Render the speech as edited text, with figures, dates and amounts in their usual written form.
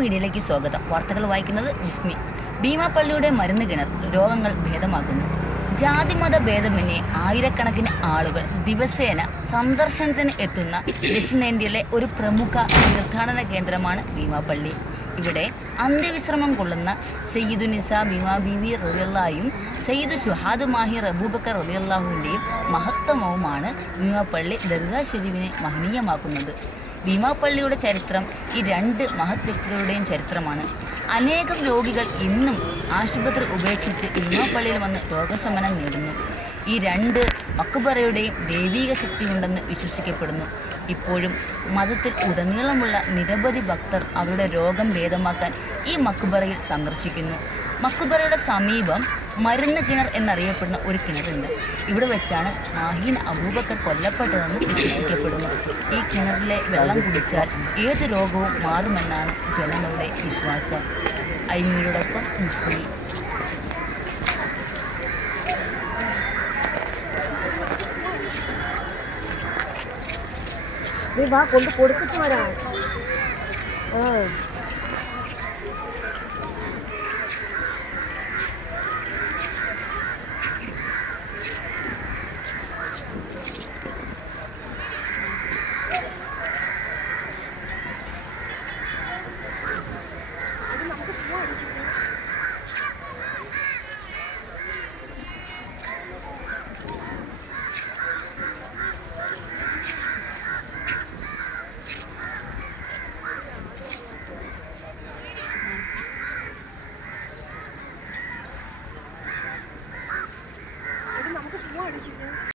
മീഡിയയിലേക്ക് സ്വാഗതം. വാർത്തകൾ വായിക്കുന്നത് വിസ്മി. ഭീമാപ്പള്ളിയുടെ മരുന്ന് കിണർ രോഗങ്ങൾ ഭേദമാക്കുന്നു. ജാതിമത ഭേദമന്യേ ആയിരക്കണക്കിന് ആളുകൾ ദിവസേന സന്ദർശനത്തിന് എത്തുന്ന ദക്ഷിണേന്ത്യയിലെ ഒരു പ്രമുഖ തീർത്ഥാടന കേന്ദ്രമാണ് ഭീമാപ്പള്ളി. ഇവിടെ അന്ത്യവിശ്രമം കൊള്ളുന്ന സയ്യിദുനിസ ഭീമാ ബീവി റളിയല്ലാഹുവും സയ്യിദ് ഷുഹാദ് മാഹി അബൂബക്കർ റളിയല്ലാഹുവിൻ്റെയും മഹത്വമവുമാണ് ഭീമാപ്പള്ളി ദർഗാ ഷരീഫിനെ മഹനീയമാക്കുന്നത്. ഭീമാപ്പള്ളിയുടെ ചരിത്രം ഈ രണ്ട് മഹത് വ്യക്തികളുടെയും ചരിത്രമാണ്. അനേകം രോഗികൾ ഇന്നും ആശുപത്രി ഉപേക്ഷിച്ച് ഭീമാപ്പള്ളിയിൽ വന്ന് രോഗശമനം നേടുന്നു. ഈ രണ്ട് മക്ബറയുടെയും ദൈവീക ശക്തിയുണ്ടെന്ന് വിശ്വസിക്കപ്പെടുന്നു. ഇപ്പോഴും മതത്തിൽ ഉടനീളമുള്ള നിരവധി ഭക്തർ അവരുടെ രോഗം ഭേദമാക്കാൻ ഈ മക്ബറയിൽ സന്ദർശിക്കുന്നു. മക്ബറയുടെ സമീപം മരുന്ന് കിണർ എന്നറിയപ്പെടുന്ന ഒരു കിണറുണ്ട്. ഇവിടെ വെച്ചാണ് മാഹീൻ അബൂബക്കർ കൊല്ലപ്പെട്ടതെന്ന് വിശ്വസിക്കപ്പെടുന്നു. ഈ കിണറിലെ വെള്ളം കുടിച്ചാൽ ഏത് രോഗവും മാറുമെന്നാണ് ജനങ്ങളുടെ വിശ്വാസം. ഐമീരോടൊപ്പം മുസ്ലിം. നീ വാ കൊണ്ട് കൊടുത്തിട്ട് വരാം.